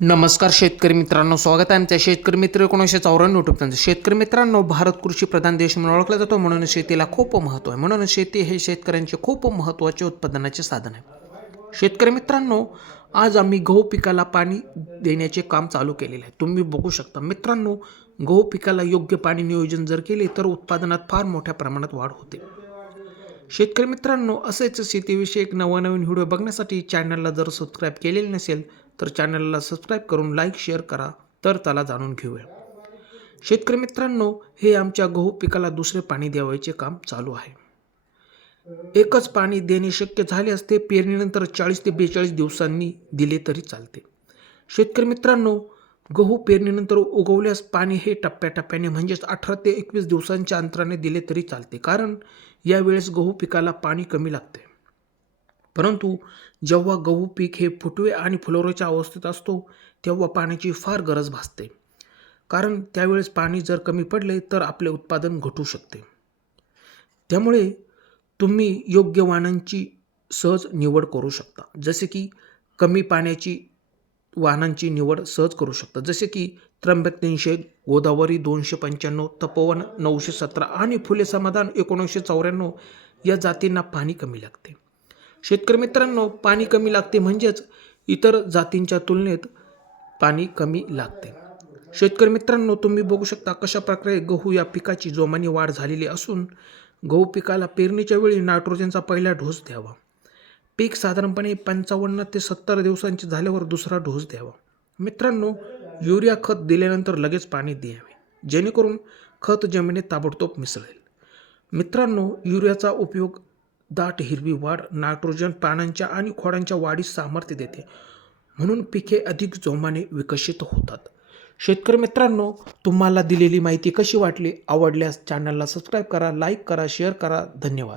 नमस्कार शेतकरी मित्रांनो, स्वागत आहे आमच्या शेतकरी मित्र 1994 यूट्यूब चॅनल. शेतकरी मित्रांनो, भारत कृषी प्रधान देश म्हणून ओळखला जातो, म्हणून शेतीला खूप महत्त्व आहे. म्हणून शेती हे शेतकऱ्यांचे खूप महत्त्वाचे उत्पादनाचे साधन आहे. शेतकरी मित्रांनो, आज आम्ही गहू पिकाला पाणी देण्याचे काम चालू केलेले आहे. तुम्ही बघू शकता मित्रांनो, गहू पिकाला योग्य पाणी नियोजन जर केले तर उत्पादनात फार मोठ्या प्रमाणात वाढ होते. शेतकरी मित्रांनो, असेच शेतीविषयक नवनवीन व्हिडिओ बघण्यासाठी चॅनलला जर सबस्क्राईब केलेले नसेल तर चॅनलला सबस्क्राईब करून लाईक शेअर करा. तर त्याला जाणून घेऊया. शेतकरी मित्रांनो, हे आमच्या गहू पिकाला दुसरे पाणी द्यावयाचे काम चालू आहे. एकच पाणी देणे शक्य झाले असते पेरणीनंतर 40 ते 42 दिवसांनी दिले तरी चालते. शेतकरी मित्रांनो, गहू पेरणीनंतर उगवल्यास पाणी हे टप्प्याटप्प्याने म्हणजेच 18 ते 21 दिवसांच्या अंतराने दिले तरी चालते, कारण यावेळेस गहू पिकाला पाणी कमी लागते. परंतु जेव्हा गहू पीक हे फुटवे आणि फुलोऱ्याच्या अवस्थेत असतो तेव्हा पाण्याची फार गरज भासते, कारण त्यावेळेस पाणी जर कमी पडले तर आपले उत्पादन घटू शकते. त्यामुळे तुम्ही योग्य वाणांची सहज निवड करू शकता. जसे की कमी पाण्याची वाहनांची निवड सहज करू शकता, जसे की त्र्यंबक 300, गोदावरी 295, तपोवन 917 आणि फुले समाधान 1994 या जातींना पाणी कमी लागते. शेतकरी मित्रांनो, पाणी कमी लागते म्हणजेच इतर जातींच्या तुलनेत पाणी कमी लागते. शेतकरी मित्रांनो, तुम्ही बघू शकता कशा प्रकारे गहू या पिकाची जोमाने वाढ झालेली असून गहू पिकाला पेरणीच्या वेळी नायट्रोजनचा पहिला डोस द्यावा. पीक साधारणपणे 55 ते 70 दिवसांचे झाल्यावर दुसरा डोस द्यावा. मित्रांनो, युरिया खत दिल्यानंतर लगेच पाणी द्यावे, जेणेकरून खत जमिनीत ताबडतोब मिसळेल. मित्रांनो, युरियाचा उपयोग दाट हिरवी वाढ, नायट्रोजन, पानांच्या आणि खोडांच्या वाढीस सामर्थ्य देते, म्हणून पिके अधिक जोमाने विकसित होतात. शेतकरी मित्रांनो, तुम्हाला दिलेली माहिती कशी वाटली? आवडल्यास चॅनलला सबस्क्राईब करा, लाईक करा, शेअर करा. धन्यवाद.